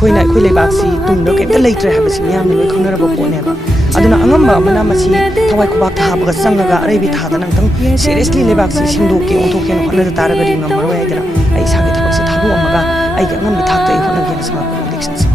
ꯑꯩꯈꯣꯏ ꯂꯩꯕꯥꯛꯁꯤ ꯇꯨꯡꯗ ꯀꯩꯝꯇ ꯂꯩꯇ꯭ꯔꯦ ꯍꯥꯏꯕꯁꯤ ꯃꯤꯌꯥꯝꯅ ꯂꯣꯏ ꯈꯪꯅꯔꯕ ꯄꯣꯠꯅꯦꯕ ꯑꯗꯨꯅ ꯑꯉꯝꯕ ꯑꯃꯅ ꯃꯁꯤ ꯊꯋꯥꯏ ꯈꯨꯕꯥꯛꯇ ꯍꯥꯞꯄꯒ ꯆꯪꯉꯒ ꯑꯔꯩꯕꯤ ꯊꯥꯗꯅ ꯑꯝꯇꯪ ꯁꯤꯔꯤꯌꯁꯂꯤ ꯂꯩꯕꯥꯛꯁꯤ ꯁꯦꯡꯗꯣꯛꯀꯦ ꯑꯣꯟꯊꯣꯛꯀꯦꯅ ꯍꯣꯠꯅꯖ ꯇꯥꯔꯒꯗꯤ ꯉꯝꯃꯔꯣꯏ ꯍꯥꯏꯗꯅ ꯑꯩ ꯏꯁꯥꯒꯤ ꯊꯕꯛꯁꯦ ꯊꯥꯗꯣꯛꯑꯝꯃꯒ ꯑꯩꯒꯤ ꯑꯉꯝꯕꯤ ꯊꯥꯛꯇ ꯑꯩ ꯍꯣꯠꯅꯒꯦꯅ ꯁꯪꯉꯛꯄꯅꯤ ꯏꯂꯦꯛꯁꯟꯁꯦ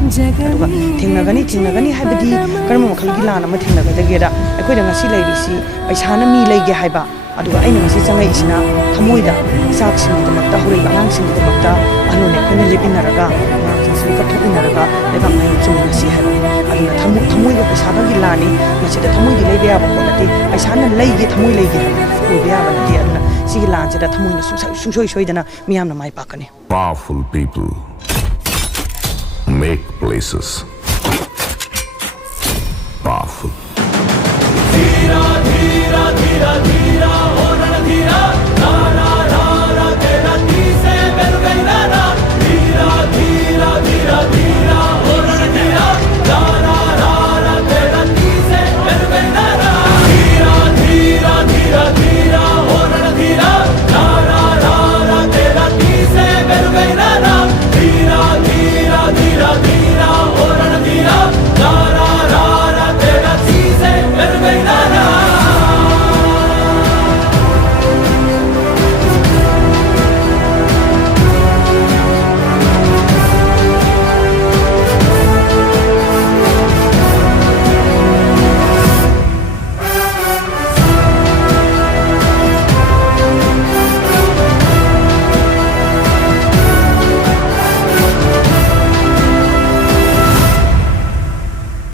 ꯑꯗꯨꯒ ꯊꯦꯡꯅꯒꯅꯤ ꯍꯥꯏꯕꯗꯤ ꯀꯔꯝꯕ ꯃꯈꯜꯒꯤ ꯂꯥꯟ ꯑꯃ ꯊꯦꯡꯅꯒꯗꯒꯦꯗ ꯑꯩꯈꯣꯏꯗ ꯉꯁꯤ ꯂꯩꯔꯤꯁꯤ ꯄꯩꯁꯥꯅ ꯃꯤ ꯂꯩꯒꯦ ꯍꯥꯏꯕ ꯑꯗꯨꯒ ꯑꯩꯅ ꯉꯁꯤ ꯆꯪꯉꯛꯏꯁꯤꯅ ꯊꯃꯣꯏꯗ ꯏꯆꯥꯁꯤꯡꯒꯤꯗꯃꯛꯇ ꯍꯧꯔꯛꯏꯕ ꯑꯉꯥꯡꯁꯤꯡꯒꯤꯗꯃꯛꯇ ꯑꯍꯜ ꯑꯩꯈꯣꯏꯅ ꯂꯦꯞꯃꯤꯟꯅꯔꯒ ꯑꯉꯥꯡꯁꯤꯡꯁꯤꯕꯨ ꯀꯞꯊꯣꯛꯃꯤꯟꯅꯔꯒ ꯂꯩꯕꯥꯛ ꯃꯌꯣꯜ ꯆꯨꯝꯃꯤꯟꯅꯁꯤ ꯍꯥꯏꯕ ꯑꯗꯨꯅ ꯊꯃꯣꯏꯒ ꯄꯩꯁꯥꯒꯒꯤ ꯂꯥꯟꯅꯤ ꯃꯁꯤꯗ ꯊꯃꯣꯏꯗꯤ ꯂꯩꯕ ꯌꯥꯕ ꯄꯣꯠ ꯅꯠꯇꯦ ꯄꯩꯁꯥꯅ ꯂꯩꯒꯦ ꯊꯃꯣꯏ ꯂꯩꯒꯦ ꯍꯥꯏꯕ ꯑꯣꯏꯕ ꯌꯥꯕ ꯅꯠꯇꯦ ꯑꯗꯨꯅ ꯁꯤꯒꯤ ꯂꯥꯟꯁꯤꯗ ꯊꯃꯣꯏꯅ ꯁꯨꯡꯁꯣꯏ ꯁꯣꯏꯗꯅ ꯃꯤꯌꯥꯝꯅ ꯃꯥꯏ ꯄꯥꯛꯀꯅꯤ. Powerful people make places powerful.